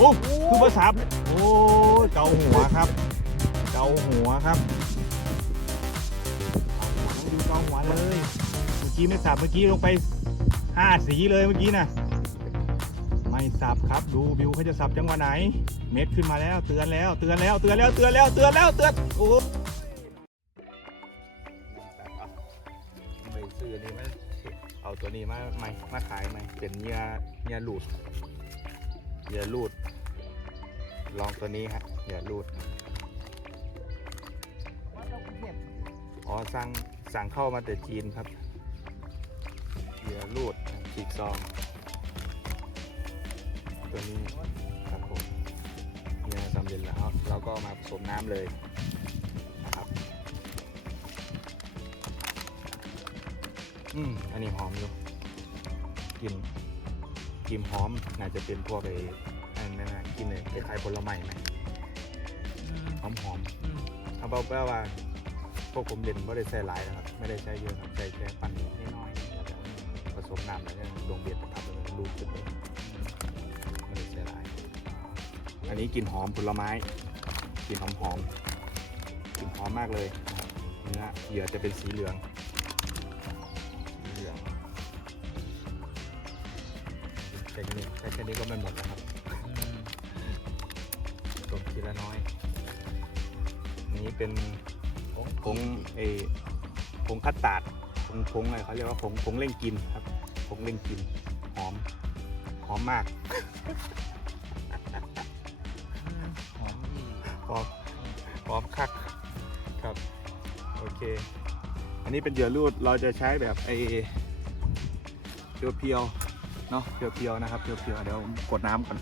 โอ้คือภาษาโอ้เกาหัวครับ เกาหัวครับเกาหัวต้องดูเกาหัวเลย เมื่อกี้ไม่สับเมื่อกี้ลงไปห้าสีเลยเมื่อกี้นะไม่สับครับดูบิวเขาจะสับจังหวะไหน เม็ดขึ้นมาแล้วเตือนแล้วเตือนแล้วเตือนแล้วเตือนแล้วเตือนแล้วเตือนโอ้ไปซื้อนี่มันเอาตัวนี้มาใหม่มาขายใหม่เป็นเนื้อเนื้อหลุดเนื้อหลุด ลองตัวนี้ฮะเนื้อหลุดอ๋อสั่งสั่งเข้ามาแต่จีนครับเนื้อหลุดฉีกซอง ตัวนี้ครับผมเนี่ยสำเร็จแล้วเราก็มาผสมน้ำเลยนะครับอืมอันนี้หอมอยู่กลิ่นกลิ่นหอมน่าจะเป็นพวกไอ นนั้นน่ะกลินเลยคล้ายๆผลไม้ไหมหอมหอมๆเอาแปลว่าพวกผมเล่นไม่ได้ใส่หลายนะครับ ไม่ได้ใช้เยอะครับใส่แค่ปั่นนิดน้อยๆแล้วก็ผสมน้ำแล้วก็ลงเบียดประทับแล้วก็ลูบขึ้นไปไม่ได้ใส่หลายอันนี้กลิ่นหอมผลไม้กลิ่นหอมหอมๆกลิ่นหอมมากเลยนะครับเนื้อเหยื่อจะเป็นสีเหลืองสีเหลืองแค่นี้แค่แค่นี้ก็ไม่หมดแล้วครับตก ทีละน้อย นี้เป็นผงเออผงคัตตาร์ดผงผงอะไรเขาเรียกว่าผงผงเร่งกินครับผงเร่งกินหอมหอมมากหอมดีพร้อมพร้อมคักครับโอเค อันนี้เป็นเหยื่อรูดเราจะใช้แบบไอเพียวๆเนาะเพียวๆนะครับเพียวๆเดี๋ยวผมกดน้ำก่อน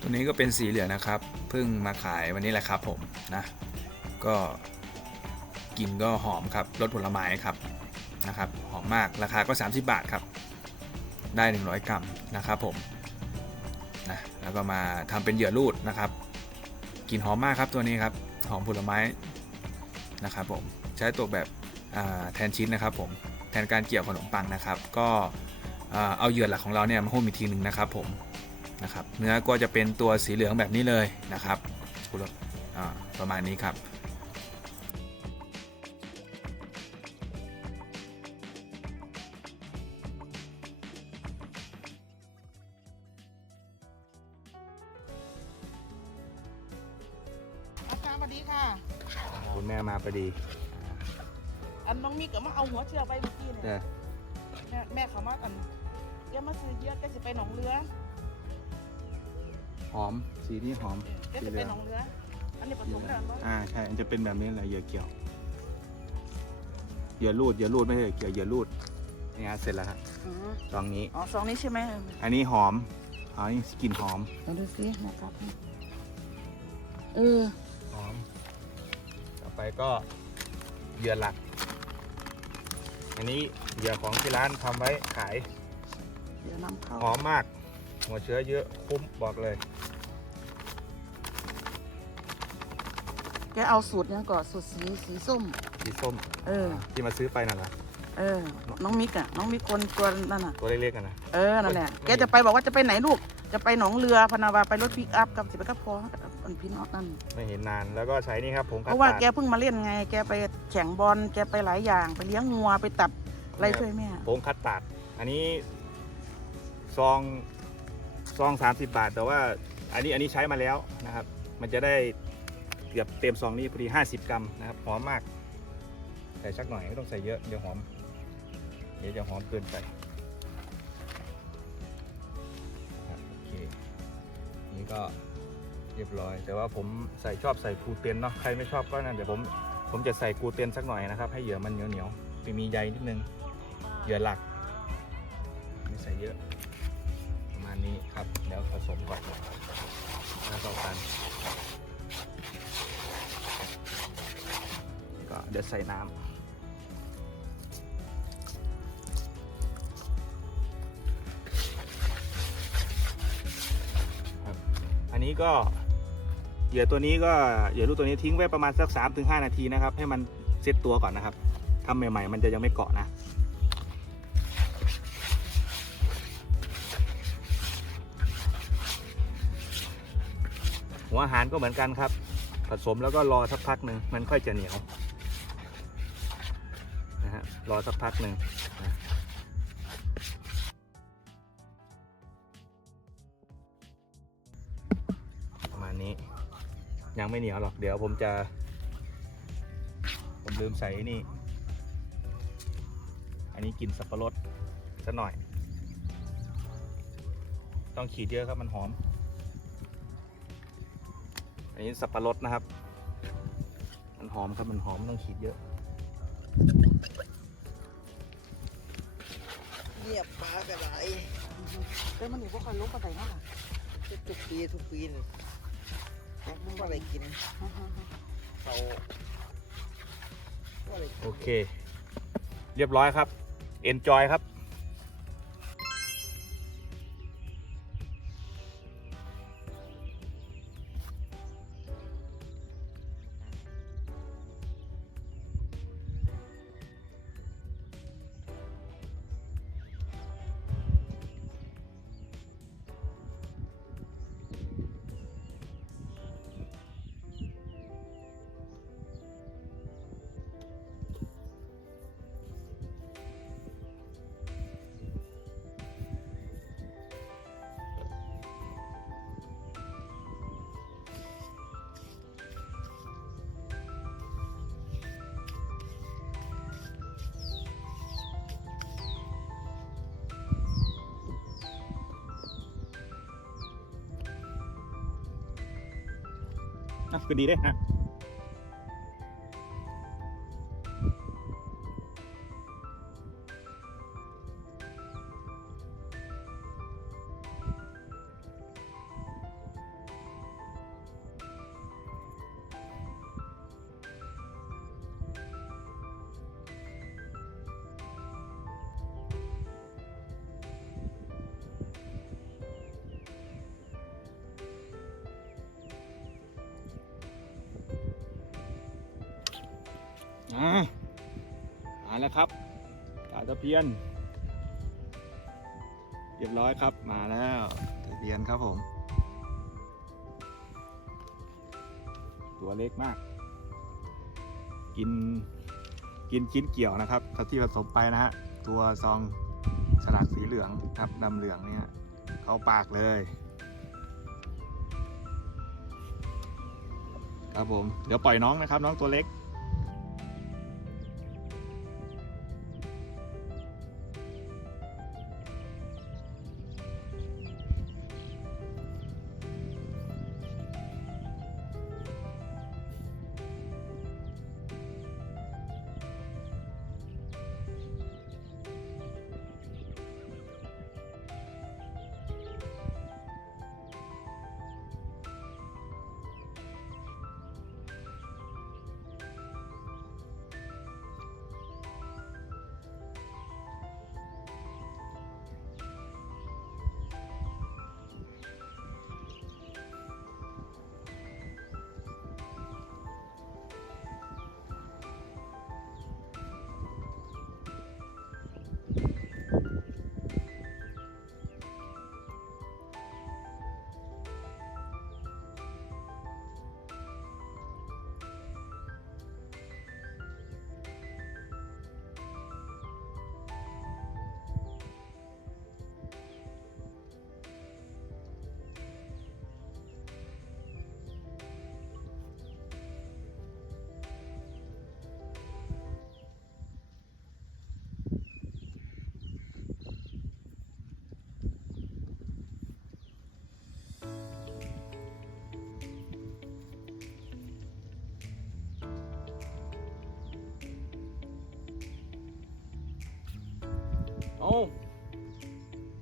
ตัวนี้ก็เป็นสีเหลืองนะครับเพิ่งมาขายวันนี้แหละครับผมนะก็กินก็หอมครับรสผลไม้ครับนะครับหอมมากราคาก็ 30 บาทครับ ได้ 100 กรัมนะครับผมนะแล้วก็มาทำเป็นเหยื่อรูดนะครับกลิ่นหอมมากครับตัวนี้ครับหอมผลไม้นะครับผมใช้ตัวแบบแทนชิ้นนะครับผมแทนการเกี่ยวขนมปังนะครับ ก็เอาเหยื่อหลักของเราเนี่ยมาหุ้มอีกทีหนึ่งนะครับผม นะครับเนื้อก็จะเป็นตัวสีเหลืองแบบนี้เลยนะครับคุณรสอ่าประมาณนี้ครับอาจารย์สวัสดีค่ะ คุณแม่มาพอดี อันน้องมิกก็มาเอาหัวเชือกไปเมื่อกี้เอเนี่ยอแม่แม่เขามากันแกมาซื้อเยอะแกจะไปหนองเรือ หอม สีนี้หอมแกจะไปหนองเรืออันนี้ผสมกันว่าอ่าใช่ มันจะเป็นแบบนี้แหละเหยื่อเกี่ยวเหยื่อรูดเหยื่อรูดไม่ใช่เหยื่อเกี่ยวเหยื่อรูดนี่ฮะเสร็จแล้วครับตองนี้ อ๋อซองนี้ใช่ไหมอันนี้หอมอ๋อนี่กลิ่นหอมเราดูสินะครับ เออ หอม ต่อไปก็เหยื่อหลัก อันนี้เหยื่อของที่ร้านทำไว้ขาย เดี๋ยวนำเข้าหอมมาก หัวเชื้อเยอะคุ้มบอกเลย กเอาสูตรยังก่อนสูตรสีสีส้ม สีส้มเออ ที่มาซื้อไปนั่นแหละเออ น้องมิกอะน้องมิกคนตัวนั่นน่ะ ตัวเล็กๆกันนะ เออ นั่นแหละไม่แกจะไปบอกว่าจะไปไหนลูก จะไปหนองเรือพนาวาไปรถปิกอัพกับสิบไปกับพออันพี่น้องนั่น ไม่เห็นนาน แล้วก็ใช้นี่ครับผงเพคัสราะว่าตาร์ดแกเพิ่งมาเล่นไง แกไปแข่งบอล แกไปหลายอย่าง ไปเลี้ยงงัว ไปตัดอะไรช่วยแม่ผงคัสตาร์ดอันนี้ซองซอง30บาท แต่ว่า อันนี้อันนี้ใช้มาแล้วนะครับ มันจะได้เกือบเต็มซองนี้พอดี 50 กรัมนะครับหอมมากใส่สักหน่อยไม่ต้องใส่เยอะเดี๋ยวหอม เดี๋ยวจะหอมเกินไปโอเคนี่ก็เรียบร้อย แต่ว่าผมใส่ชอบใส่กูเตนเนาะใครไม่ชอบก็นั่นเดี๋ยวผมผมจะใส่กูเตนสักหน่อยนะครับให้เหยื่อมันเหนียวเหนียวๆไปมีใยนิดนึงเหยื่อหลัก ไม่ใส่เยอะประมาณมาณนี้ครับเดี๋ยวผสมก่อนแล้วต่อกัน เดี๋ยวใส่น้ำอันนี้ก็เหยื่อตัวนี้ก็เหยื่อลูกตัวนี้ทิ้งไว้ประมาณสัก3-5ถึงนาทีนะครับ ให้มันเซ็ตตัวก่อนนะครับทำใหม่ ๆ มันจะยังไม่เกาะนะหัวอาหารก็เหมือนกันครับ ผสมแล้วก็รอสักพักหนึ่งมันค่อยจะเหนียว รอสักพักหนึ่งประมาณนี้ ยังไม่เหนียวหรอก เดี๋ยวผมจะ ผมลืมใส่นี่ อันนี้กลินสับปะรดสักหน่อย ต้องขีดเยอะครับมันหอม อันนี้สับปะรดนะครับ มันหอมครับมันหอมต้องขีดเยอะ งียบปลากระไรแต่มันนี่พวกเขาลงกระไดเนาะทุกปีทุกปีนี่มันก็อะไรกินเขาก็อะไรโอเค เรียบร้อยครับ enjoy ครับ อะก็ดีได้ฮะ อ่ามาแล้วครับปลาตะเพียน เรียบร้อยครับ มาแล้วตะเพียนครับผม ตัวเล็กมาก กิน กินชิ้นเกี่ยวนะครับเท่าที่ผสมไปนะฮะ ตัวซองสลักสีเหลืองครับดำเหลืองเนี่ย เข้าปากเลยครับผม เดี๋ยวปล่อยน้องนะครับ น้องตัวเล็ก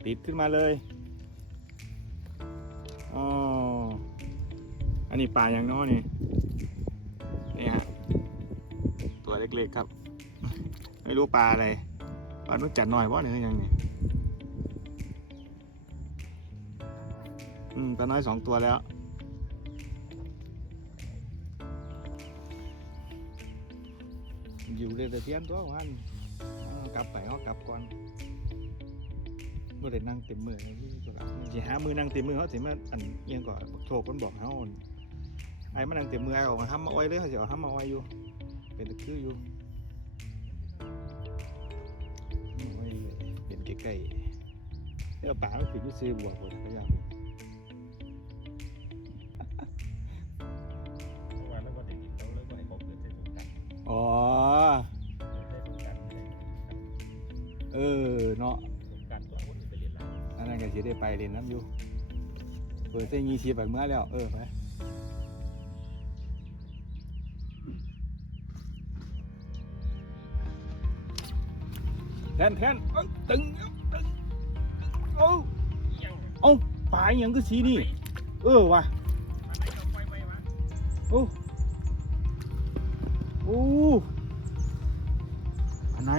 ติดขึ้นมาเลยอ๋ออันนี้ปลาอย่างน้อนี่นี่ฮะตัวเล็กๆครับ ไม่รู้ปลาอะไรปลาต้องจัดหน่อยเพราะเนี่ยยังนี่อืมปลาน้อยสองตัวแล้วอยู่เรื่ต่เพี้ยนตัวมันกลับไปเขากลับก่อน เมื่อได้นั่งเต็มมือเลยที่จุฬาสิหามือนั่งเต็มมือเขาสิมาอันเอียงก่อนโชคมันบอกเขาไอ้มานั่งเต็มมือไอ้ออกมาห้ำมาอ้อยเลยเขาจะเอาห้ำมาอ้อยอยู่ เป็นตะคืออยู่เอาไว้เลยเป็นใกล้ๆแล้วป่ามันขึ้นอยู่ซื้อบวกคนพยายาม ไปเรียนน้ำอยู่เปิดเส้นยี่สิบแบบเมื่อแล้ว เออไปแทนแทนตึงตึงเอ้ายังเอาปลาอหยังก็สีนี่ เออว่ะมาไหนเราไปไปวะโอ้โอ้อันไหน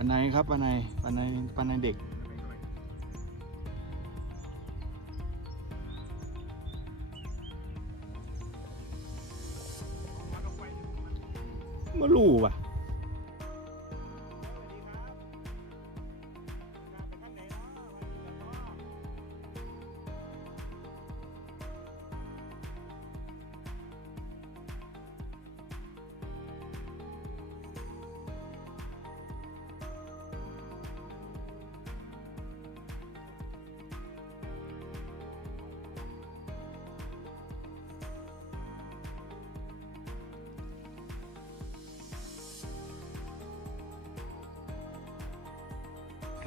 อันไหนครับอันไหนอันไหนอันไหนเด็ก มาลู่ว่ะ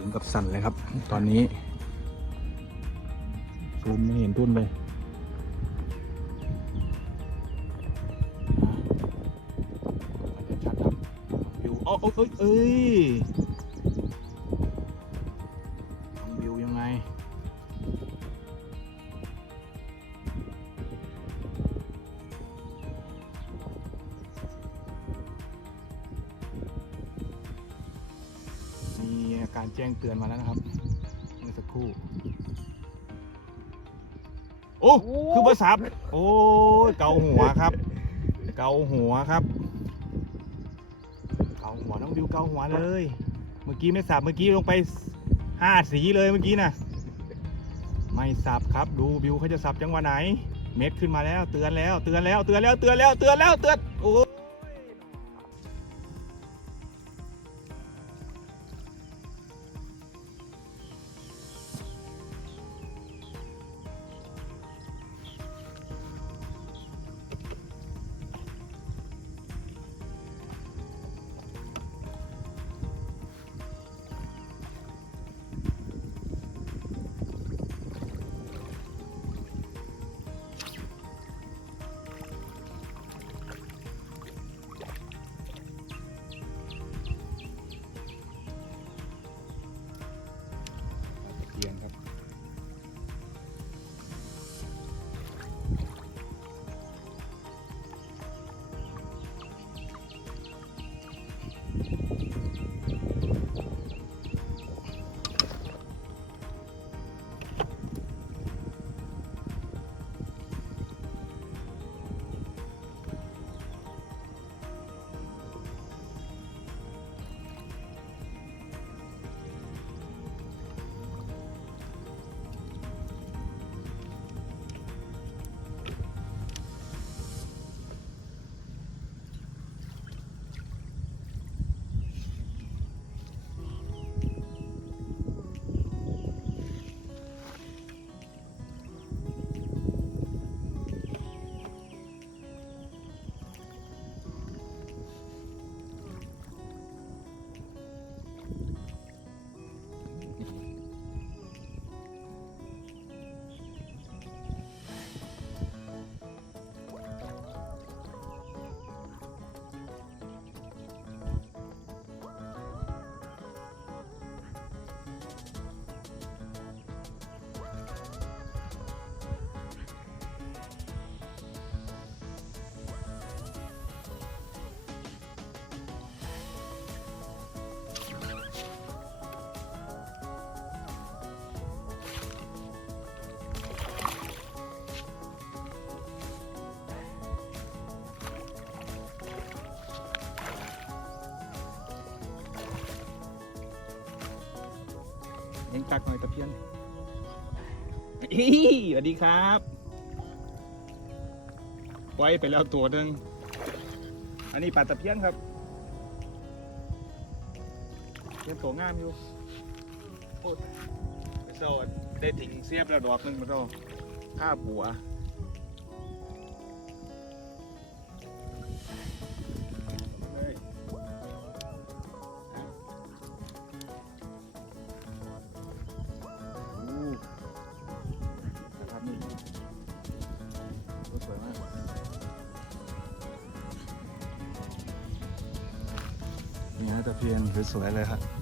ถึงกับสั่นเลยครับ ตอนนี้ซูมไม่เห็นทุ่นเลยอะชัดครับวิวอ้าเอ้ยเอ้ย ตือนมาแล้วนะครับเมื่อสักครู่ โอ้ คือภาษาพโอ้ยเกาหัวครับ เกาหัวครับ เกาหัวน้องดิวเกาหัวเลย เมื่อกี้ไม่สับ เมื่อกี้ลงไปห้าสีเลยเมื่อกี้นะไม่สับครับ ดูบิวเขาจะสับจังหวะไหน เม็ดขึ้นมาแล้ว เตือนแล้ว เตือนแล้ว เตือนแล้ว เตือนแล้ว เตือนแล้ว เตือน โอ้ เองตักหน่อยตะเพียนอีสวัสดีครับ ปล่อยไปแล้วตัวหนึ่งอันนี้ปลาตะเพียนครับเพียนตัวงามอยู่โอ้ยไปเศร้าได้ถิงเสียบแล้วดอกหนึงมาเศร้าข้าบัว สวยเลยครับ